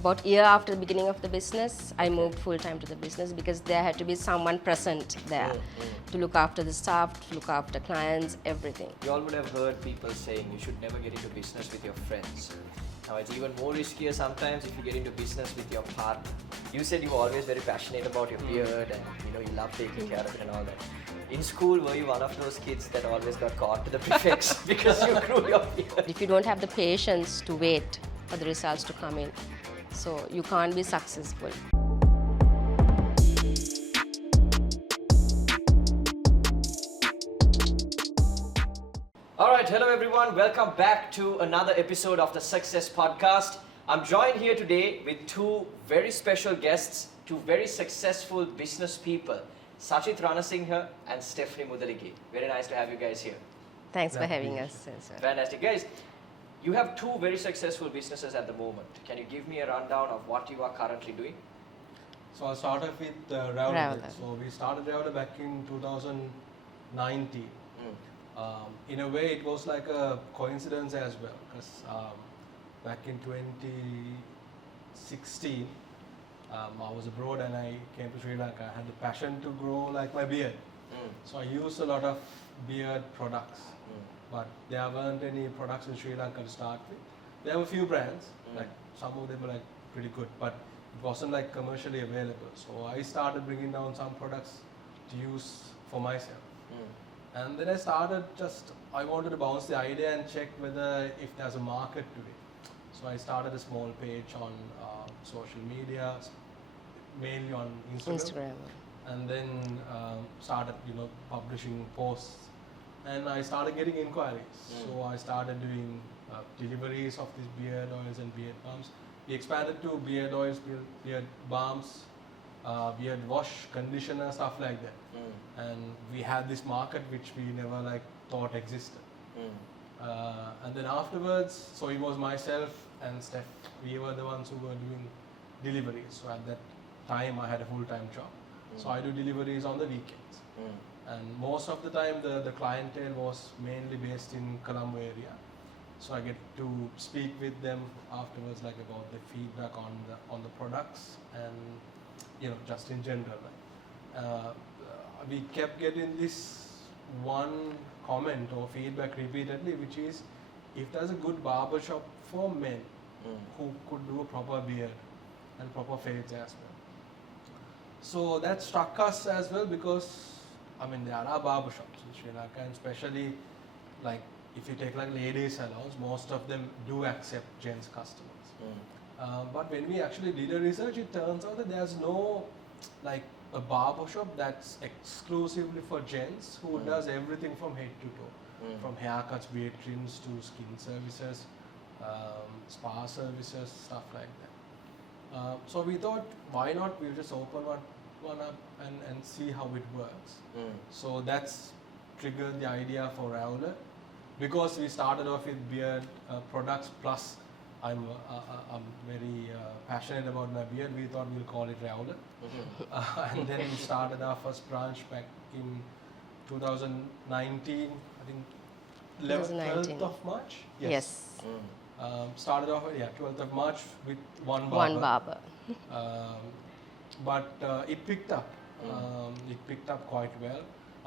about a year after the beginning of the business, I moved full-time to the business because there had to be someone present there to look after the staff, to look after clients, everything. You all would have heard people saying you should never get into business with your friends. Now it's even more riskier sometimes if you get into business with your partner. You said you were always very passionate about your beard and you love taking care of it and all that. In school, were you one of those kids that always got caught to the prefects because you grew your beard? If you don't have the patience to wait for the results to come in, so you can't be successful. Alright, hello everyone. Welcome back to another episode of the Success Podcast. I'm joined here today with two very special guests, two very successful business people, Sachit Ranasinghe and Stephanie Mudaligi. Very nice to have you guys here. Thanks for having us. Fantastic. Guys, you have two very successful businesses at the moment. Can you give me a rundown of what you are currently doing? So I'll start off with Rauler. Rauler. So we started Rauler back in 2019. In a way, it was like a coincidence as well, because back in 2016, I was abroad and I came to Sri Lanka. I had the passion to grow like my beard. So I used a lot of beard products, but there weren't any products in Sri Lanka to start with. There were a few brands, like some of them were like pretty good, but it wasn't like commercially available. So I started bringing down some products to use for myself. And then I started I wanted to bounce the idea and check whether if there's a market to it. So I started a small page on social media, mainly on Instagram. And then started, publishing posts. And I started getting inquiries. So I started doing deliveries of these beard oils and beard balms. We expanded to beard oils, beard balms, beard wash, conditioner, stuff like that. And we had this market which we never thought existed. And then afterwards, so it was myself and Steph, we were the ones who were doing deliveries. So at that time I had a full-time job. So I do deliveries on the weekends. And most of the time the clientele was mainly based in Colombo area. So I get to speak with them afterwards about the feedback on the products and just in general. We kept getting this one comment or feedback repeatedly, which is if there's a good barber shop for men who could do a proper beard and proper fades as well. So that struck us as well because there are barber shops in Sri Lanka, and especially if you take ladies salons, most of them do accept gents customers. But when we actually did a research, it turns out that there's no a barber shop that's exclusively for gents who does everything from head to toe, from haircuts, beard trims to skin services, spa services, stuff like that. So we thought, why not? We'll just open one up and see how it works. So that's triggered the idea for Rauler, because we started off with beard products plus I'm very passionate about my beard. We thought we'll call it Rauler. And then we started our first branch back in 2019, I think 12th of March? Yes. Started off, 12th of March with one barber. One barber. But it picked up. It picked up quite well.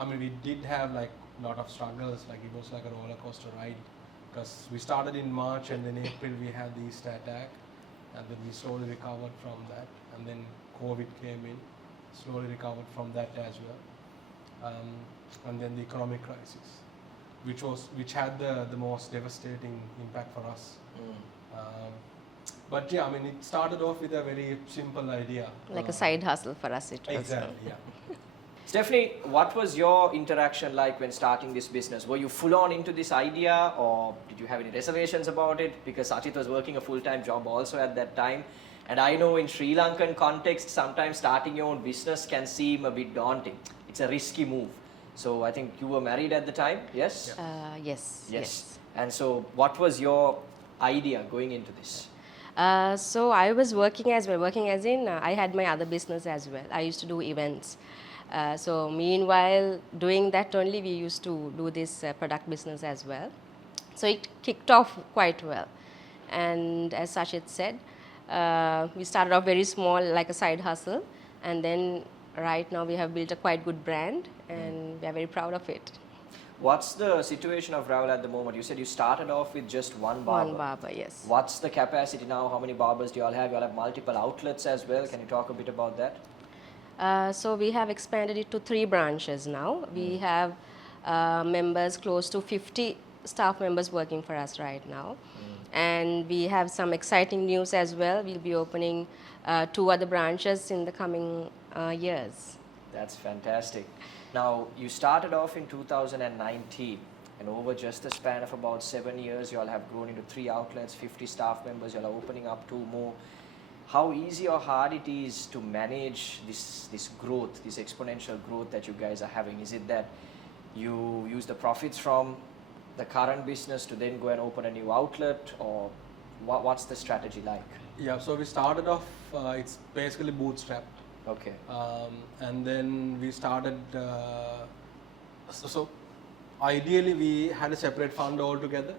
We did have a lot of struggles, it was like a roller coaster ride. Because we started in March and then April we had the Easter attack, and then we slowly recovered from that, and then COVID came in, slowly recovered from that as well, and then the economic crisis, which had the most devastating impact for us. But yeah, it started off with a very simple idea. Like a side hustle for us it was. Exactly, yeah. Stephanie, what was your interaction like when starting this business? Were you full on into this idea, or did you have any reservations about it? Because Sachit was working a full-time job also at that time. And I know in Sri Lankan context, sometimes starting your own business can seem a bit daunting. It's a risky move. So I think you were married at the time, yes? Yes. And so what was your idea going into this? So I was working as well, I had my other business as well. I used to do events. So meanwhile, doing that only, we used to do this product business as well. So it kicked off quite well. And as Sachit said, We started off very small, like a side hustle, and then right now we have built a quite good brand, and we are very proud of it. What's the situation of Rauler at the moment? You said you started off with just one barber. One barber, yes. What's the capacity now? How many barbers do you all have? You all have multiple outlets as well. Can you talk a bit about that? So we have expanded it to 3 branches now. We have members, close to 50 staff members working for us right now. And we have some exciting news as well. We'll be opening 2 other branches in the coming years. That's fantastic. Now, you started off in 2019, and over just the span of about 7 years, you all have grown into 3 outlets, 50 staff members, you all are opening up 2 more. How easy or hard it is to manage this growth, this exponential growth that you guys are having? Is it that you use the profits from the current business to then go and open a new outlet, or what's the strategy like? Yeah, so we started off, it's basically bootstrapped. Okay. And then we started, so ideally we had a separate fund altogether.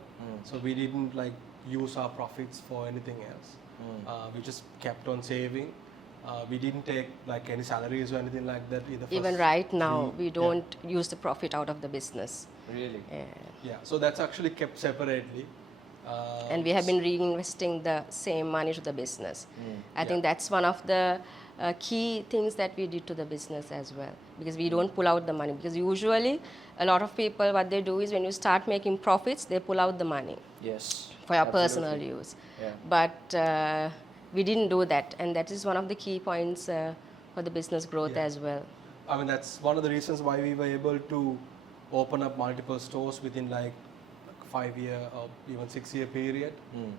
So we didn't like use our profits for anything else. We just kept on saving. We didn't take like any salaries or anything like that either. Even right now, we don't use the profit out of the business. Really? Yeah, so that's actually kept separately. And we have been reinvesting the same money to the business. I think that's one of the key things that we did to the business as well, because we don't pull out the money, because usually a lot of people, what they do is when you start making profits, they pull out the money. Yes. For your Absolutely. personal use. Yeah. But we didn't do that, and that is one of the key points for the business growth as well. I mean, that's one of the reasons why we were able to open up multiple stores within like 5-year or even 6-year period.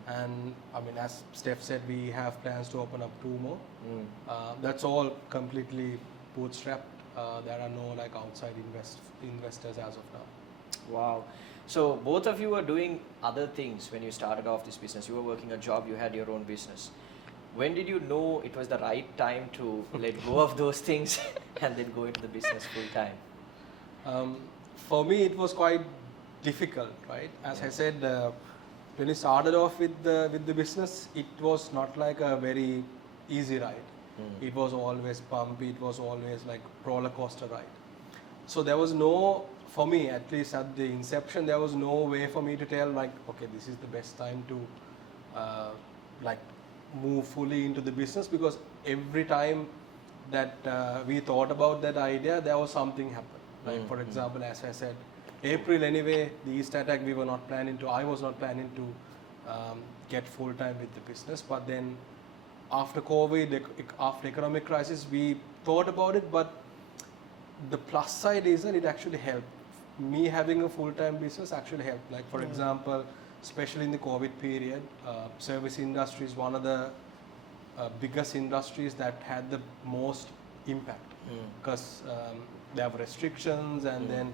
And I mean, as Steph said, we have plans to open up 2 more. That's all completely bootstrapped. There are no like outside investors as of now. Wow. So both of you were doing other things when you started off this business. You were working a job, you had your own business. When did you know it was the right time to let go of those things and then go into the business full time? For me, it was quite difficult, right? As I said, when we started off with the business, it was not like a very easy ride. It was always bumpy. It was always like roller coaster ride. So there was no, for me at least at the inception, there was no way for me to tell like, okay, this is the best time to like move fully into the business, because every time that we thought about that idea, there was something happen. Like for example, as I said, April anyway, the East attack, I was not planning to get full time with the business. But then after COVID, after economic crisis, we thought about it, but the plus side is that it actually helped. Me having a full-time business actually helped. Like for example, especially in the COVID period, service industry is one of the biggest industries that had the most impact, because there were restrictions, and then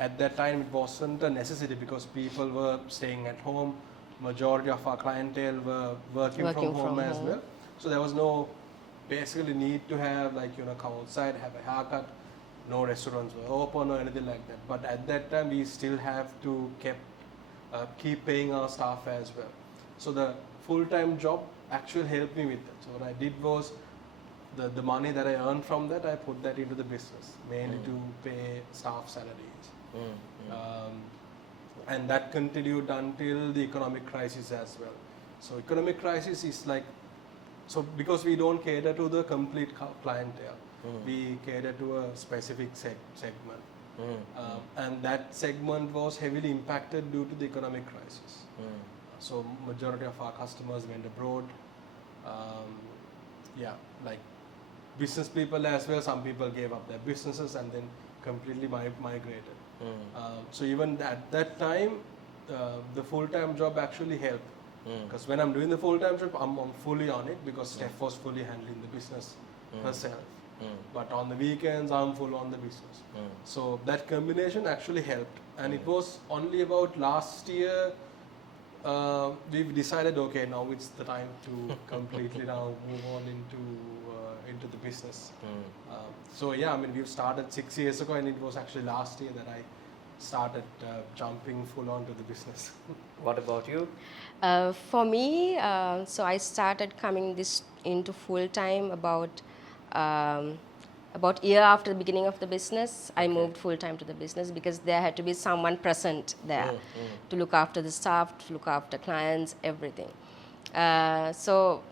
at that time it wasn't a necessity because people were staying at home. Majority of our clientele were working from home as well. So there was no basically need to have come outside, have a haircut. No restaurants were open or anything like that. But at that time, we still have to keep paying our staff as well. So the full-time job actually helped me with that. So what I did was, the money that I earned from that, I put that into the business, mainly to pay staff salaries. And that continued until the economic crisis as well. So economic crisis is like, so because we don't cater to the complete clientele, we cater to a specific segment. And that segment was heavily impacted due to the economic crisis. So majority of our customers went abroad. Like business people as well, some people gave up their businesses and then completely migrated. So even at that time, the full-time job actually helped. Because when I'm doing the full-time job, I'm fully on it, because Steph was fully handling the business herself. But on the weekends, I'm full on the business. So that combination actually helped. And it was only about last year, we've decided, okay, now it's the time to completely now move on into the business. So yeah, I mean, we've started 6 years ago, and it was actually last year that I started jumping full on to the business. What about you? For me, so I started coming this into full time about year after the beginning of the business. I moved full time to the business because there had to be someone present there to look after the staff, to look after clients, everything. So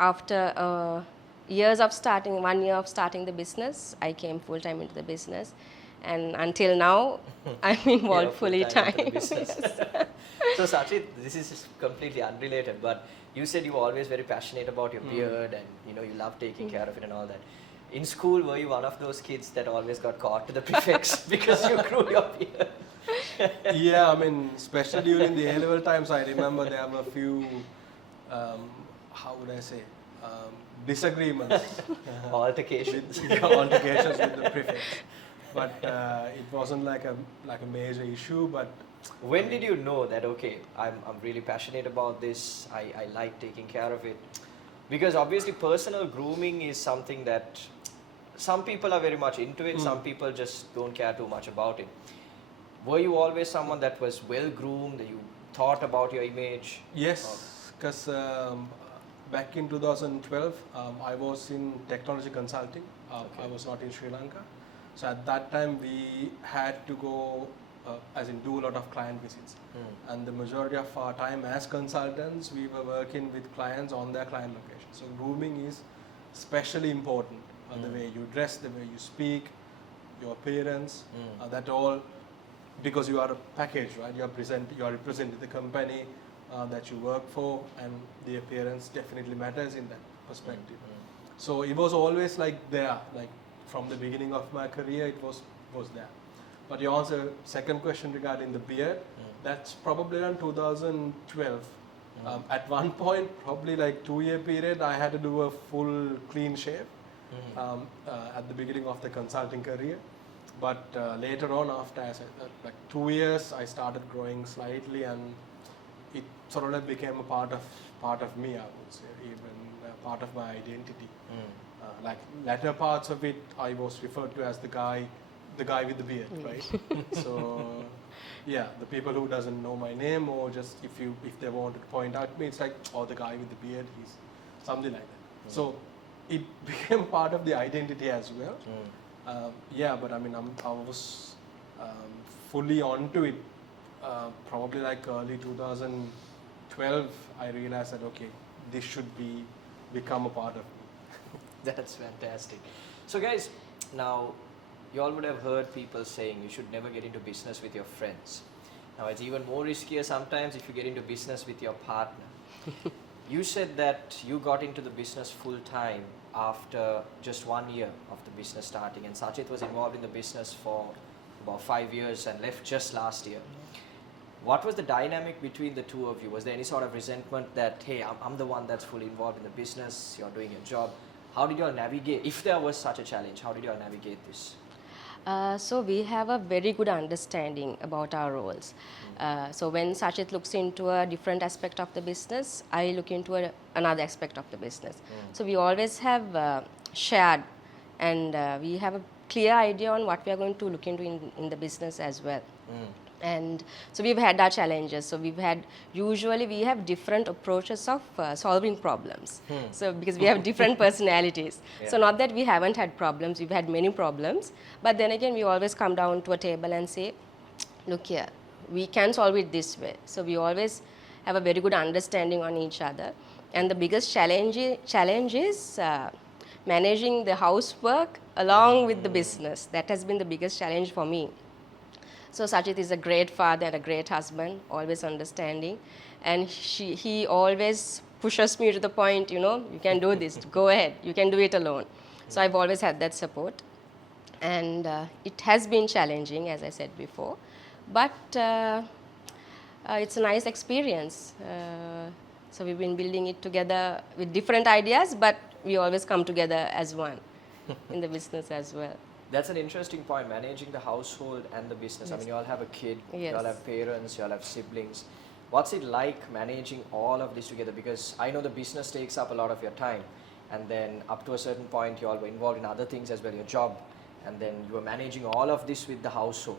after years of starting, 1 year of starting the business, I came full time into the business, and until now, I'm involved fully full-time time. into the business. So Sachit, this is completely unrelated, but you said you were always very passionate about your beard and you love taking care of it and all that. In school, were you one of those kids that always got caught to the prefects because you grew your beard? Yeah, I mean, especially during the A-level times, I remember there were a few, how would I say, disagreements. Altercations. Altercations with the prefects. But it wasn't like a major issue, but When did you know that, okay, I'm really passionate about this, I like taking care of it? Because obviously personal grooming is something that some people are very much into it, some people just don't care too much about it. Were you always someone that was well groomed, that you thought about your image? yes, because back in 2012, I was in technology consulting. I was not in Sri Lanka. So at that time, we had to go, as in do a lot of client visits. And the majority of our time as consultants, we were working with clients on their client location. So grooming is especially important. The way you dress, the way you speak, your appearance, that all, because you are a package, right? You are representing the company that you work for, and the appearance definitely matters in that perspective. So it was always like there, like from the beginning of my career, it was there. But your answer, second question regarding the beard, that's probably around 2012. At one point, probably like 2 year period, I had to do a full clean shave at the beginning of the consulting career. But later on, after like 2 years, I started growing slightly, and it sort of like became a part of me, I would say, even part of my identity. Like latter parts of it, I was referred to as the guy with the beard, right? So yeah, the people who doesn't know my name, or just if they want to point out me, it's like, oh, the guy with the beard, he's something like that. So it became part of the identity as well. Yeah, but I mean, I was fully onto it. Probably like early 2012, I realized that okay, this should become a part of me. That's fantastic. So guys, now you all would have heard people saying you should never get into business with your friends. Now it's even more riskier sometimes if you get into business with your partner. You said that you got into the business full time after just 1 year of the business starting, and Sachit was involved in the business for about 5 years and left just last year. What was the dynamic between the two of you? Was there any sort of resentment that, hey, I'm the one that's fully involved in the business, you're doing your job? How did you all navigate, if there was such a challenge, how did you all navigate this? So we have a very good understanding about our roles. So when Sachit looks into a different aspect of the business, I look into another aspect of the business. So we always have shared, and we have a clear idea on what we are going to look into in the business as well. And so we've had our challenges. So usually we have different approaches of solving problems. So because we have different personalities. Yeah. So not that we haven't had problems, we've had many problems. But then again, we always come down to a table and say, look here, we can solve it this way. So we always have a very good understanding on each other. And the biggest challenge is managing the housework along with the business. That has been the biggest challenge for me. So Sachit is a great father and a great husband, always understanding. And he always pushes me to the point, you can do this, go ahead, you can do it alone. So I've always had that support. And it has been challenging, as I said before. But it's a nice experience. So we've been building it together with different ideas, but we always come together as one in the business as well. That's an interesting point, managing the household and the business. I mean, you all have a kid, you all have parents, you all have siblings. What's it like managing all of this together? Because I know the business takes up a lot of your time, and then up to a certain point, you all were involved in other things as well, your job, and then you were managing all of this with the household.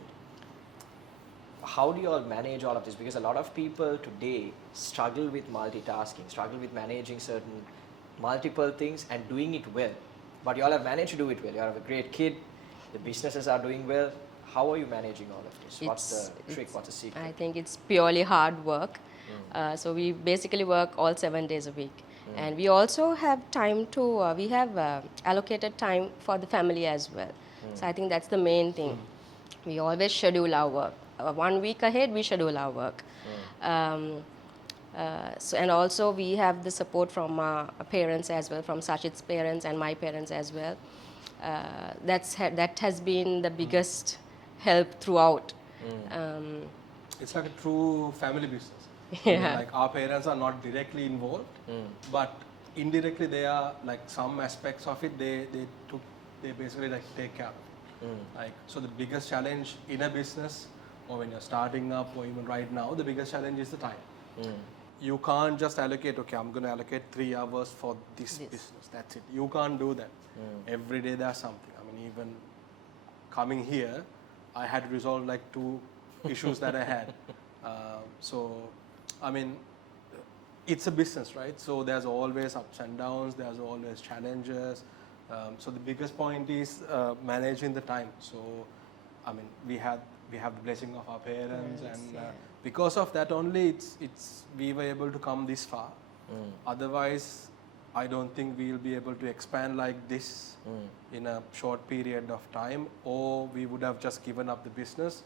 how do you all manage all of this? Because a lot of people today struggle with multitasking, struggle with managing certain multiple things and doing it well. But you all have managed to do it well. You have a great kid, the businesses are doing well. How are you managing all of this? What's the trick? What's the secret? I think it's purely hard work. So we basically work all 7 days a week. And we also have time to, we have allocated time for the family as well. So I think that's the main thing. We always schedule our work. 1 week ahead, we schedule our work. And also we have the support from our parents as well, from Sachit's parents and my parents as well. That has been the biggest help throughout. It's like a true family business. Yeah. Like our parents are not directly involved, but indirectly they are, like some aspects of it they basically like take care of it. Like, so the biggest challenge in a business, or when you're starting up, or even right now, the biggest challenge is the time. You can't just allocate, okay, I'm going to allocate 3 hours for this business, that's it. You can't do that. Every day there's something. I mean, even coming here, I had to resolve like 2 issues that I had. So, I mean, it's a business, right? So there's always ups and downs, there's always challenges. So the biggest point is managing the time. So, I mean, we have the blessing of our parents, and because of that only, we were able to come this far. Otherwise, I don't think we'll be able to expand like this in a short period of time, or we would have just given up the business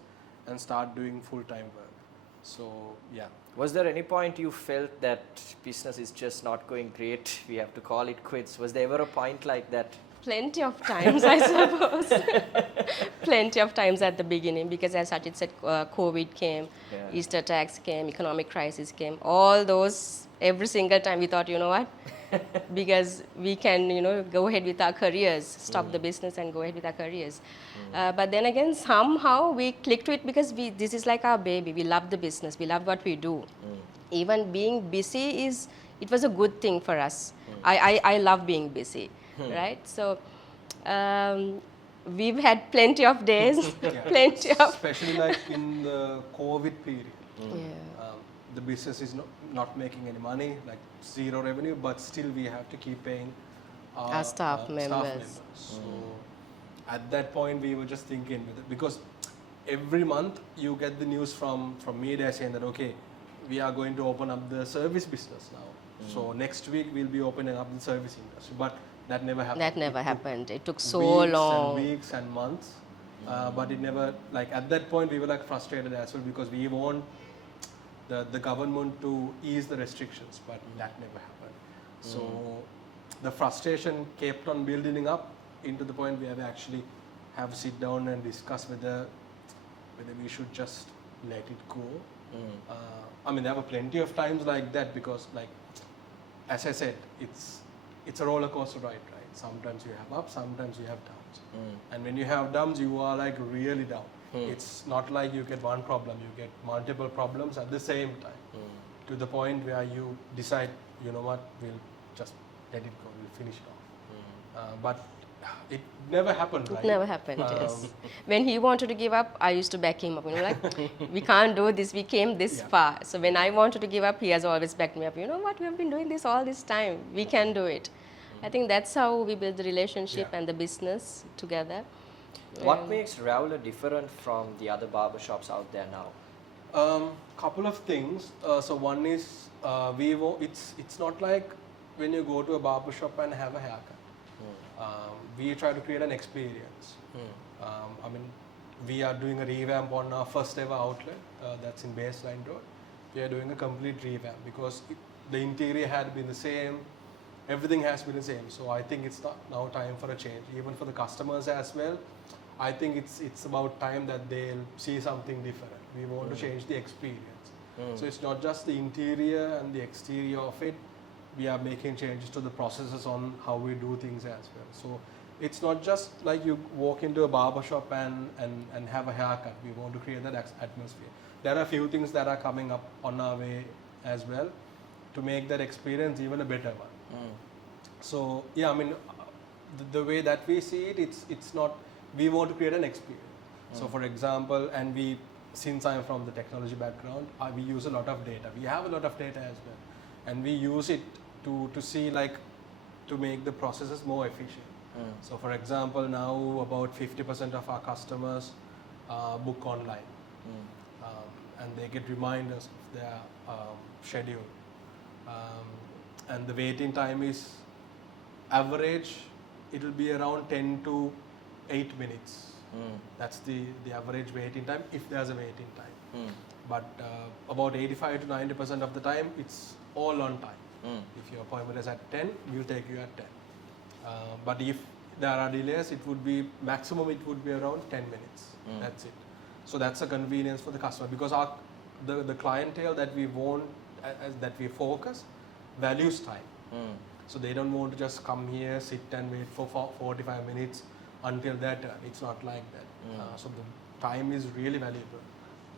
and start doing full-time work. So, yeah. Was there any point you felt that business is just not going great, we have to call it quits? Was there ever a point like that? Plenty of times, I suppose. Plenty of times at the beginning, because as Sachit said, COVID came, Easter tax came, economic crisis came. All those, every single time we thought, you know what? Because we can, go ahead with our careers, stop the business and go ahead with our careers. But then again, somehow we clicked to it, because this is like our baby. We love the business. We love what we do. Even being busy it was a good thing for us. I love being busy. Right? So we've had plenty of days, plenty of... Especially like in the COVID period. The business is not making any money, like 0 revenue, but still we have to keep paying our staff members. So at that point we were just thinking, because every month you get the news from media saying that, okay, we are going to open up the service business now. So next week we'll be opening up the service industry. But that never happened. That never happened. It took so long. Weeks and months. But it never, like at that point we were like frustrated as well, because we want the government to ease the restrictions, but that never happened. So the frustration kept on building up into the point where we actually have to sit down and discuss whether we should just let it go. I mean, there were plenty of times like that, because like, as I said, it's a roller coaster ride, right? Sometimes you have ups, sometimes you have downs. And when you have downs, you are like really down. It's not like you get one problem, you get multiple problems at the same time. To the point where you decide, you know what, we'll just let it go, we'll finish it off. But it never happened, right? It never happened, yes. When he wanted to give up, I used to back him up. Like, we can't do this, we came this far. So when I wanted to give up, he has always backed me up. You know what, we have been doing this all this time, we can do it. I think that's how we build the relationship and the business together. What makes Rauler different from the other barbershops out there now? Couple of things. So one is, it's not like when you go to a barbershop and have a haircut. We try to create an experience. I mean, we are doing a revamp on our first ever outlet, that's in Baseline Road. We are doing a complete revamp, because the interior had been the same, everything has been the same. So I think it's now time for a change, even for the customers as well. I think it's about time that they'll see something different. We want to change the experience. So it's not just the interior and the exterior of it. We are making changes to the processes on how we do things as well. So it's not just like you walk into a barbershop and have a haircut. We want to create that atmosphere. There are a few things that are coming up on our way as well to make that experience even a better one. So yeah, I mean, the way that we see it, it's not, we want to create an experience. So for example, and we since I'm from the technology background, we use a lot of data. We have a lot of data as well, and we use it to see like to make the processes more efficient. So for example, now about 50% of our customers book online, and they get reminders of their schedule, and the waiting time is average. It will be around 10 to 8 minutes. That's the average waiting time if there's a waiting time. But about 85 to 90% of the time it's all on time. If your appointment is at 10, we'll take you at 10. But if there are delays, it would be maximum. It would be around 10 minutes. That's it. So that's a convenience for the customer, because the clientele that we want, that we focus, values time. So they don't want to just come here, sit and wait for 45 minutes until their turn. It's not like that. So the time is really valuable.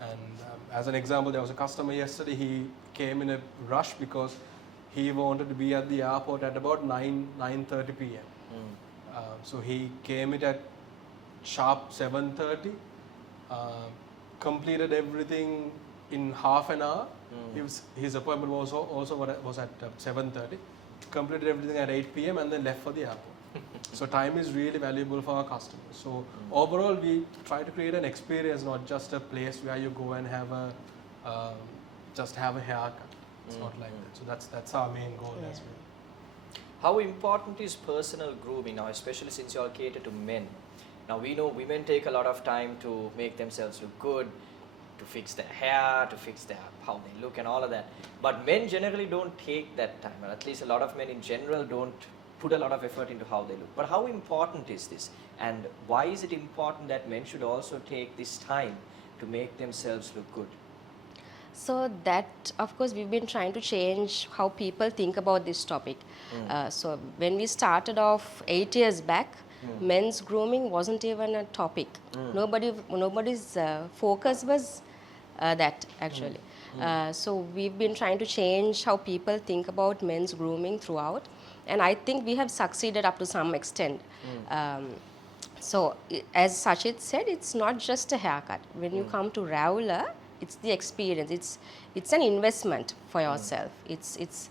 And as an example, there was a customer yesterday. He came in a rush because he wanted to be at the airport at about 9:30 p.m. So he came in at sharp 7:30, completed everything in half an hour. His appointment was at 7:30. Completed everything at 8 p.m. and then left for the airport. So time is really valuable for our customers. So overall, we try to create an experience, not just a place where you go and have just have a haircut. It's not like that. So that's our main goal as well. How important is personal grooming now, especially since you all cater to men? Now we know women take a lot of time to make themselves look good, to fix their hair, to fix how they look and all of that. But men generally don't take that time, or at least a lot of men in general don't put a lot of effort into how they look. But how important is this? And why is it important that men should also take this time to make themselves look good? So that, of course, we've been trying to change how people think about this topic. So when we started off 8 years back, men's grooming wasn't even a topic. Nobody's focus was that actually. So we've been trying to change how people think about men's grooming throughout, and I think we have succeeded up to some extent. So as Sachit said, it's not just a haircut. When you come to Rauler, it's the experience. It's an investment for yourself. It's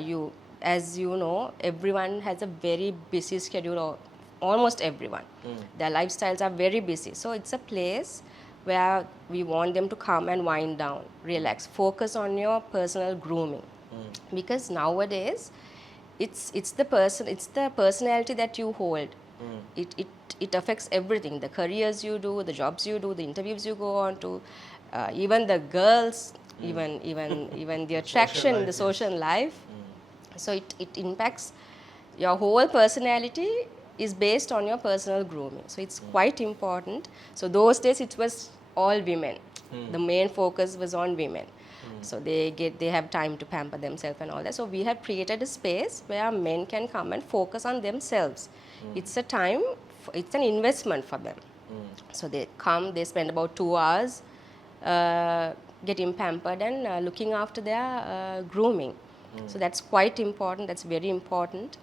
you, as you know, everyone has a very busy schedule, or almost everyone. Their lifestyles are very busy. So it's a place where we want them to come and wind down, relax, focus on your personal grooming. Because nowadays, it's the personality that you hold. It affects everything. The careers you do, the jobs you do, the interviews you go on to, even the girls, even the attraction, the social life. So it impacts your whole personality is based on your personal grooming. So it's quite important. So those days it was all women. The main focus was on women. So they have time to pamper themselves and all that. So we have created a space where men can come and focus on themselves. It's a time, it's an investment for them. So they come, they spend about 2 hours getting pampered and looking after their grooming. So that's quite important. That's very important.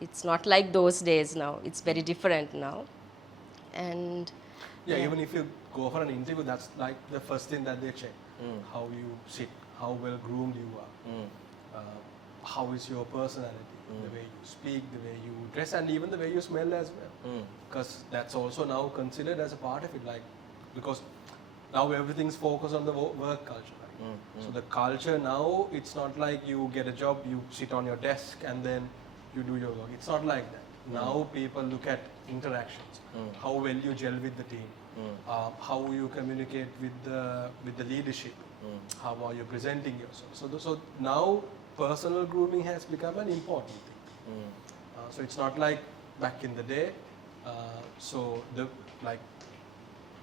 It's not like those days now. It's very different now. And even if you go for an interview, that's like the first thing that they check. How you sit, how well groomed you are, how is your personality, the way you speak, the way you dress, and even the way you smell as well. Because that's also now considered as a part of it, like, because now everything's focused on the work culture. Right? So the culture now, it's not like you get a job, you sit on your desk and then you do your work. It's not like that. Now people look at interactions, how well you gel with the team, how you communicate with the leadership, how are you presenting yourself. So now personal grooming has become an important thing. So it's not like back in the day. So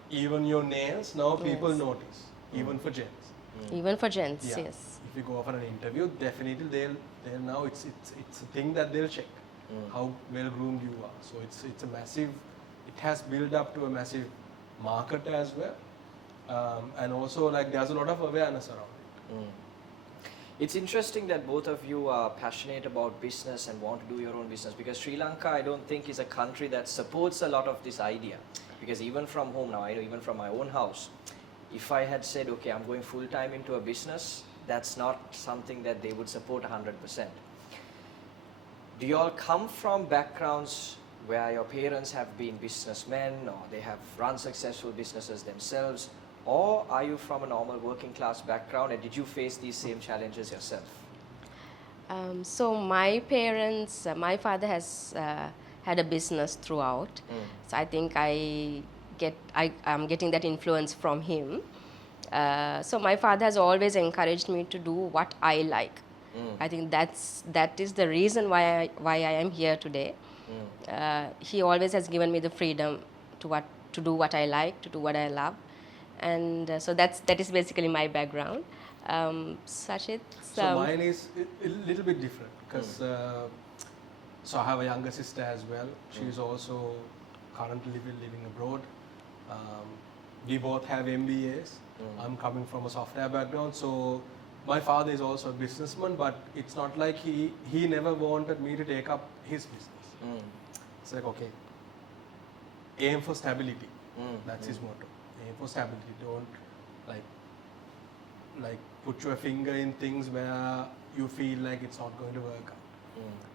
even your nails now people notice, even for gents. even for gents, Yeah. yes. If you go for an interview, definitely they'll now it's a thing that they'll check how well groomed you are. So it's a massive. It has built up to a massive market as well, and also like there's a lot of awareness around it. It's interesting that both of you are passionate about business and want to do your own business, because Sri Lanka, I don't think, is a country that supports a lot of this idea. Because even from home now, I know even from my own house, if I had said, okay, I'm going full time into a business, that's not something that they would support 100%. Do you all come from backgrounds where your parents have been businessmen or they have run successful businesses themselves, or are you from a normal working class background and did you face these same challenges yourself? So my parents, my father has had a business throughout. So I think I'm getting that influence from him. So my father has always encouraged me to do what I like. I think that is the reason why I am here today. He always has given me the freedom to do what I like, to do what I love, and so that is basically my background. Sachit, So mine is a little bit different because so I have a younger sister as well. She's also currently living abroad. We both have MBAs. I'm coming from a software background, so my father is also a businessman, but it's not like he never wanted me to take up his business. It's like, okay, aim for stability. That's his motto. Aim for stability. Don't like put your finger in things where you feel like it's not going to work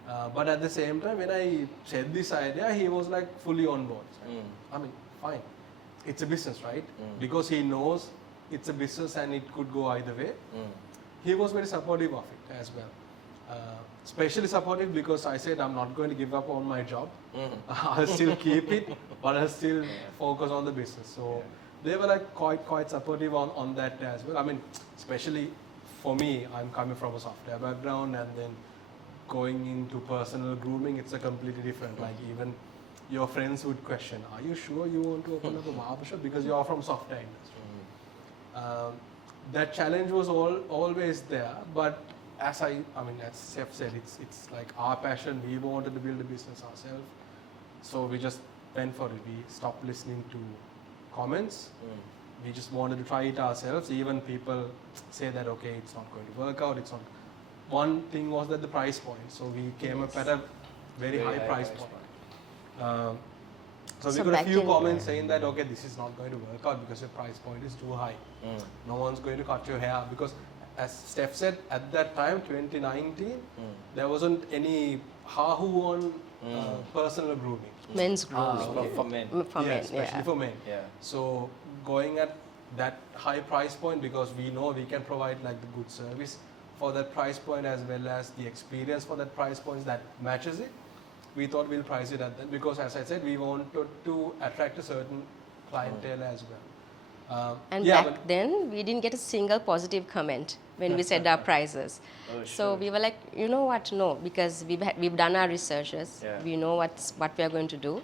out. But at the same time, when I said this idea, he was like fully on board. I mean, fine. It's a business, right? Because he knows it's a business and it could go either way. He was very supportive of it as well. Especially supportive because I said I'm not going to give up on my job. I'll still keep it, but I'll still focus on the business. So they were like quite supportive on that as well. I mean, especially for me, I'm coming from a software background and then going into personal grooming, it's a completely different. Like even your friends would question, are you sure you want to open up a barbershop because you're from software industry? That challenge was always there, but as Seth said, it's like our passion. We wanted to build a business ourselves, so we just went for it. We stopped listening to comments. We just wanted to try it ourselves. Even people say that okay, it's not going to work out. It's not. One thing was that the price point. So we came up at a very high price point. So we got a few comments saying that okay, this is not going to work out because your price point is too high. No one's going to cut your hair because, as Steph said, at that time, 2019, there wasn't any Hahu on personal grooming. Men's grooming. For men. For men, especially for men. Yeah. So going at that high price point because we know we can provide like the good service for that price point as well as the experience for that price point that matches it. We thought we'll price it at that because, as I said, we wanted to attract a certain clientele as well. And back then, we didn't get a single positive comment when we said our prices. So we were like, you know what? No, because we've done our researches. Yeah. We know what we are going to do,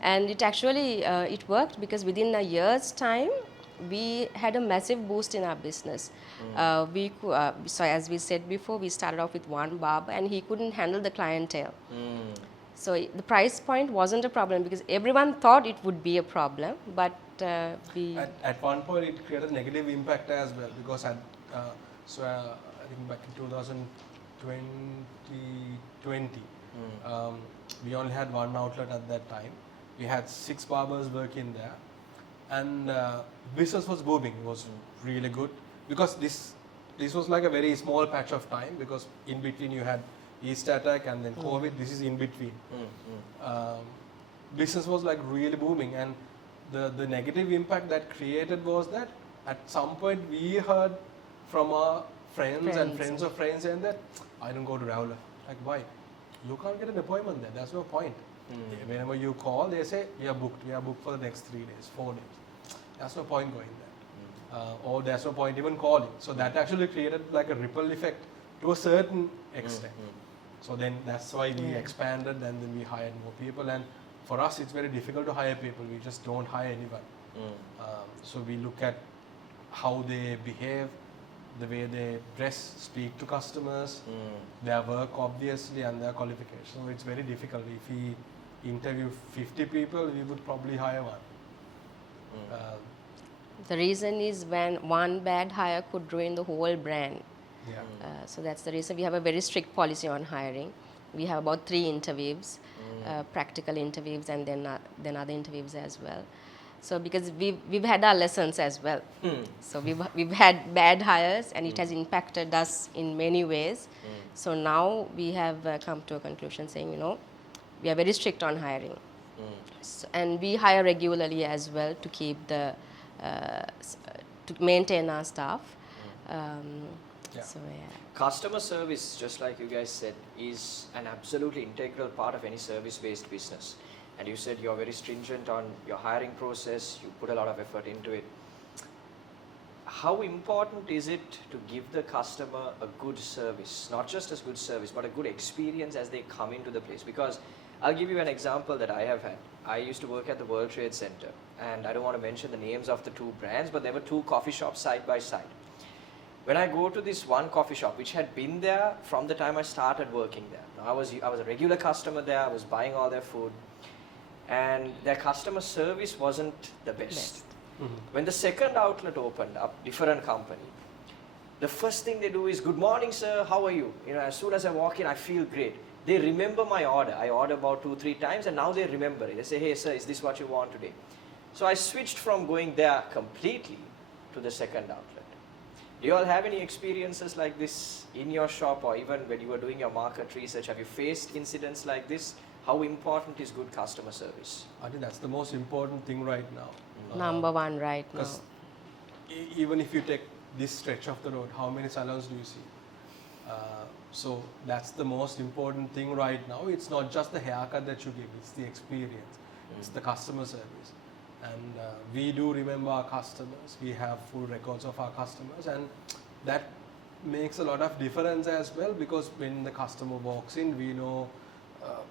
and it actually it worked because within a year's time, we had a massive boost in our business. So as we said before, we started off with one barber, and he couldn't handle the clientele. So the price point wasn't a problem because everyone thought it would be a problem, but we... At one point, it created a negative impact as well because I think back in 2020, we only had one outlet at that time. We had 6 barbers working there, and business was booming. It was really good because this was like a very small patch of time because in between you had East attack and then COVID. This is in between. Business was like really booming, and the negative impact that created was that at some point we heard from our friends and friends of friends saying that I don't go to Rauler. Like why? You can't get an appointment there. That's no point. Whenever you call, they say we are booked. We are booked for the next 3 days, 4 days. That's no point going there. Or there's no point even calling. So that actually created like a ripple effect to a certain extent. So then that's why we expanded and then we hired more people. And for us, it's very difficult to hire people. We just don't hire anyone. So we look at how they behave, the way they dress, speak to customers, their work obviously, and their qualifications. So it's very difficult. If we interview 50 people, we would probably hire one. The reason is when one bad hire could ruin the whole brand. Yeah. So that's the reason we have a very strict policy on hiring. we have about 3 interviews, practical interviews, and then other interviews as well. So because we've had our lessons as well. So we've had bad hires, and it has impacted us in many ways. So now we have come to a conclusion saying, we are very strict on hiring. So, and we hire regularly as well to keep to maintain our staff. So yeah. Customer service, just like you guys said, is an absolutely integral part of any service-based business. And you said you're very stringent on your hiring process, you put a lot of effort into it. How important is it to give the customer a good service, not just a good service, but a good experience as they come into the place? Because I'll give you an example that I have had. I used to work at the World Trade Center, and I don't want to mention the names of the 2 brands, but there were 2 coffee shops side by side. When I go to this one coffee shop, which had been there from the time I started working there, now I was a regular customer there, I was buying all their food, and their customer service wasn't the best. When the second outlet opened up, different company, the first thing they do is, "Good morning, sir, how are you?" As soon as I walk in, I feel great. They remember my order. I order about 2-3 times, and now they remember it. They say, "Hey, sir, is this what you want today?" So I switched from going there completely to the second outlet. Do you all have any experiences like this in your shop, or even when you were doing your market research? Have you faced incidents like this? How important is good customer service? I think that's the most important thing right now. Number 1 right now. Because even if you take this stretch of the road, how many salons do you see? So that's the most important thing right now. It's not just the haircut that you give, it's the experience, it's the customer service. And we do remember our customers, we have full records of our customers, and that makes a lot of difference as well, because when the customer walks in, we know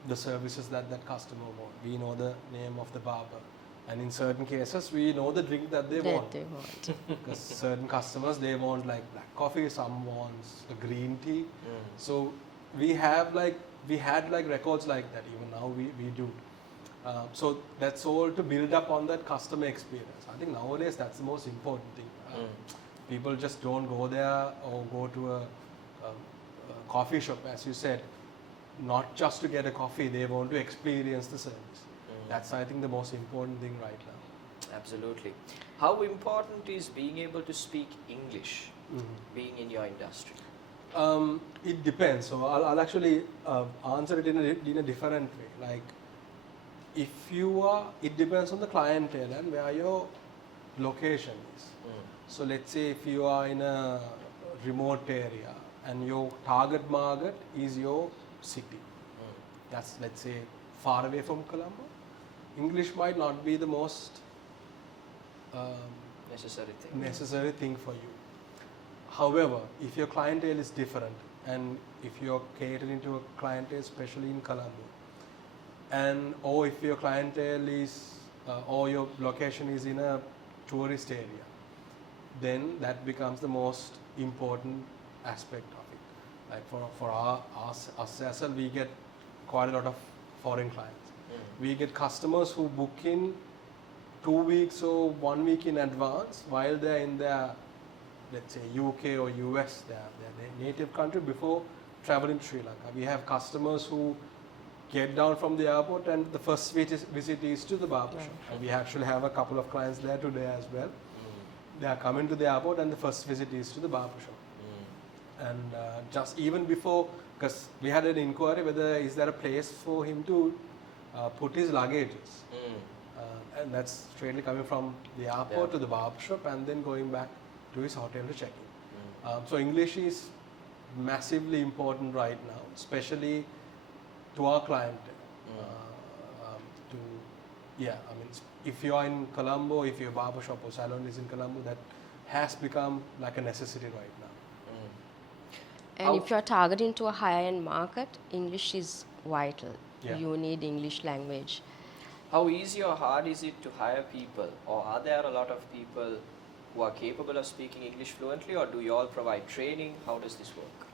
the services that customer wants. We know the name of the barber, and in certain cases we know the drink that they want. Because certain customers, they want like black coffee, some wants a green tea. So we had records like that. Even now we do. So that's all to build up on that customer experience. I think nowadays that's the most important thing. People just don't go there or go to a coffee shop, as you said, not just to get a coffee, they want to experience the service. That's, I think, the most important thing right now. Absolutely. How important is being able to speak English, being in your industry? It depends. So I'll actually answer it in a different way. Like, it depends on the clientele and where your location is. So let's say if you are in a remote area and your target market is your city, that's, let's say, far away from Colombo, English might not be the most necessary thing for you. However, if your clientele is different, and if you're catering to a clientele, especially in Colombo, or if your clientele is, or your location is in a tourist area, then that becomes the most important aspect of it. Like for us as well, we get quite a lot of foreign clients. We get customers who book in 2 weeks or 1 week in advance while they're in their, let's say, UK or US, their native country, before traveling to Sri Lanka. We have customers who get down from the airport and the first visit is to the barber shop. We actually have a couple of clients there today as well. They are coming to the airport and the first visit is to the barber shop. And just even before, because we had an inquiry whether is there a place for him to put his luggages. And that's straightly coming from the airport to the barber shop and then going back to his hotel to check in. So English is massively important right now, especially to our clientele. If you are in Colombo, if your barber shop or salon is in Colombo, that has become like a necessity right now. And if you're targeting to a higher-end market, English is vital. Yeah. You need English language. How easy or hard is it to hire people, or are there a lot of people who are capable of speaking English fluently, or do you all provide training? How does this work?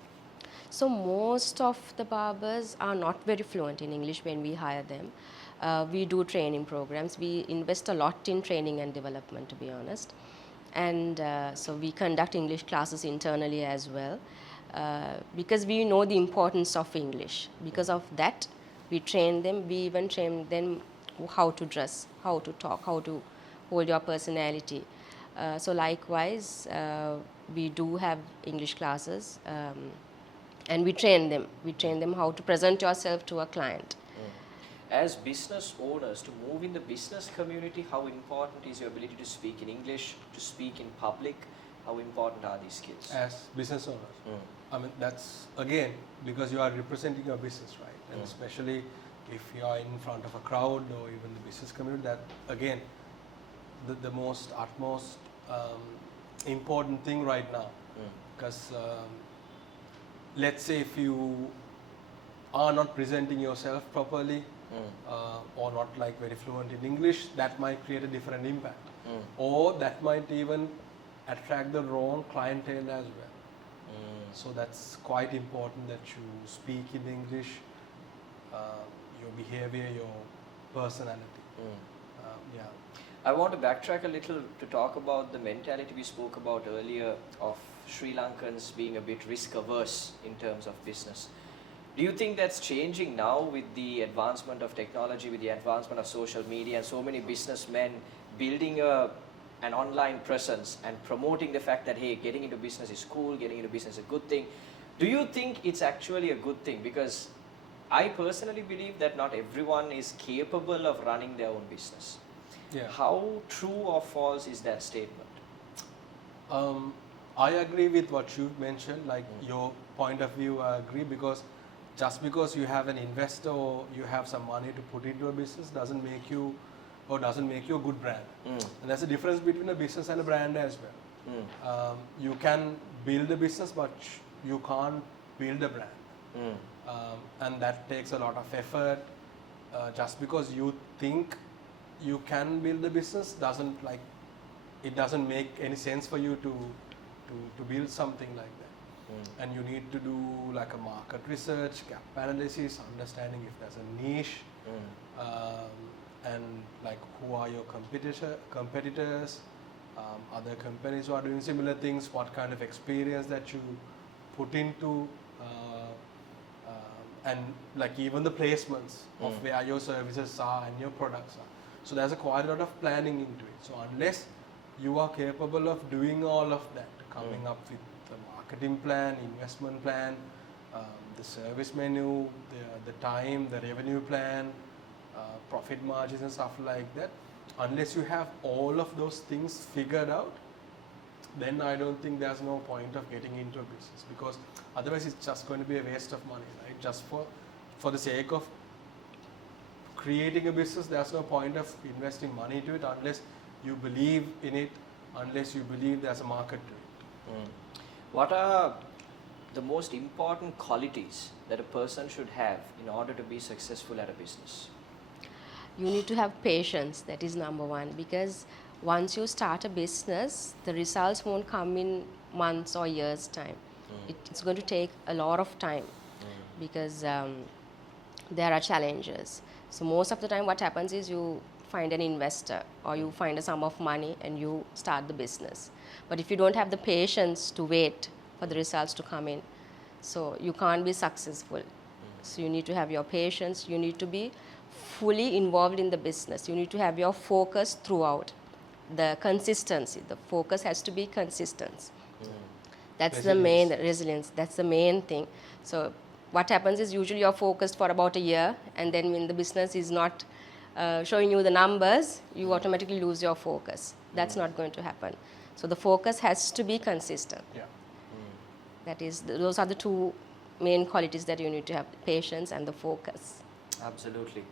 So most of the barbers are not very fluent in English when we hire them. We do training programs. We invest a lot in training and development, to be honest. And so we conduct English classes internally as well. because we know the importance of English. Because of that, we train them. We even train them how to dress, how to talk, how to hold your personality. So likewise, we do have English classes, and we train them. We train them how to present yourself to a client. As business owners, to move in the business community, how important is your ability to speak in English, to speak in public? How important are these skills? As business owners, I mean, that's again because you are representing your business, right? And especially if you are in front of a crowd or even the business community, that again, the most utmost important thing right now. Because let's say if you are not presenting yourself properly or not like very fluent in English, that might create a different impact. Or that might even attract the wrong clientele as well. So that's quite important that you speak in English, your behavior, your personality. Yeah. I want to backtrack a little to talk about the mentality we spoke about earlier of Sri Lankans being a bit risk averse in terms of business. Do you think that's changing now with the advancement of technology, with the advancement of social media, and so many businessmen building an online presence and promoting the fact that, hey, getting into business is cool, getting into business is a good thing? Do you think it's actually a good thing? Because I personally believe that not everyone is capable of running their own business. Yeah. How true or false is that statement? I agree with what you mentioned, like your point of view, I agree, because just because you have an investor or you have some money to put into a business doesn't make you a good brand. And there's a difference between a business and a brand as well. You can build a business, but you can't build a brand. And that takes a lot of effort. Just because you think you can build a business doesn't make any sense for you to build something like that. And you need to do like a market research, gap analysis, understanding if there's a niche, and like who are your competitors, other companies who are doing similar things, what kind of experience that you put into, and like even the placements of where your services are and your products are. So there's quite a lot of planning into it. So unless you are capable of doing all of that, coming up with the marketing plan, investment plan, the service menu, the time, the revenue plan, profit margins and stuff like that, unless you have all of those things figured out, then I don't think there's no point of getting into a business, because otherwise it's just going to be a waste of money, right? Just for the sake of creating a business, there's no point of investing money into it unless you believe in it, unless you believe there's a market to it. What are the most important qualities that a person should have in order to be successful at a business? You need to have patience. That is number one, because once you start a business, the results won't come in months or years time. It's going to take a lot of time, because there are challenges. So most of the time what happens is you find an investor or you find a sum of money and you start the business. But if you don't have the patience to wait for the results to come in, so you can't be successful. So you need to have your patience, you need to be fully involved in the business, you need to have your focus throughout. The consistency, the focus has to be consistent. That's the main resilience, that's the main thing. So what happens is usually you're focused for about a year, and then when the business is not showing you the numbers, you automatically lose your focus. That's not going to happen. So the focus has to be consistent. Yeah. That is, those are the two main qualities that you need to have: patience and the focus. Absolutely.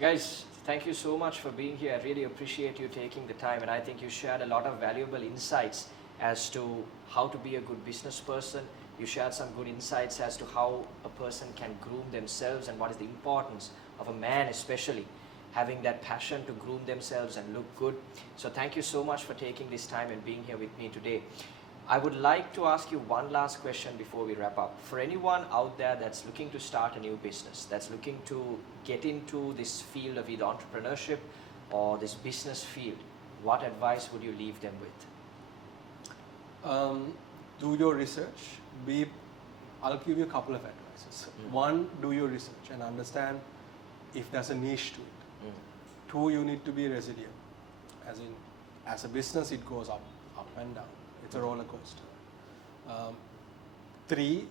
Guys, thank you so much for being here. I really appreciate you taking the time, and I think you shared a lot of valuable insights as to how to be a good business person. You shared some good insights as to how a person can groom themselves and what is the importance of a man especially having that passion to groom themselves and look good. So thank you so much for taking this time and being here with me today. I would like to ask you one last question before we wrap up. For anyone out there that's looking to start a new business, that's looking to get into this field of either entrepreneurship or this business field, what advice would you leave them with? Do your research, be I'll give you a couple of advices. One, do your research and understand if there's a niche to it. Two, you need to be resilient. As a business, it goes up and down. It's a roller coaster. Three,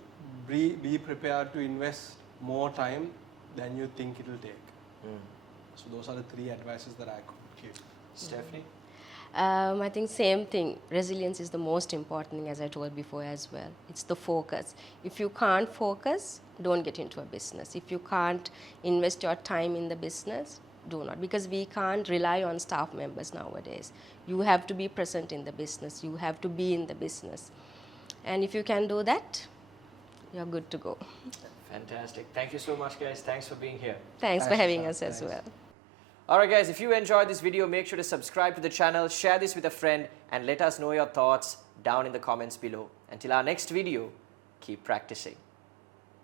be prepared to invest more time than you think it will take. So those are the three advices that I could give. Stephanie? I think same thing. Resilience is the most important thing, as I told before as well. It's the focus. If you can't focus, don't get into a business. If you can't invest your time in the business, do not. Because we can't rely on staff members nowadays. You have to be present in the business. You have to be in the business. And if you can do that, you're good to go. Fantastic. Thank you so much, guys. Thanks for being here. Thanks for Thanks, having Shah. us as Thanks. well. Alright guys, if you enjoyed this video, make sure to subscribe to the channel, share this with a friend, and let us know your thoughts down in the comments below. Until our next video, keep practicing.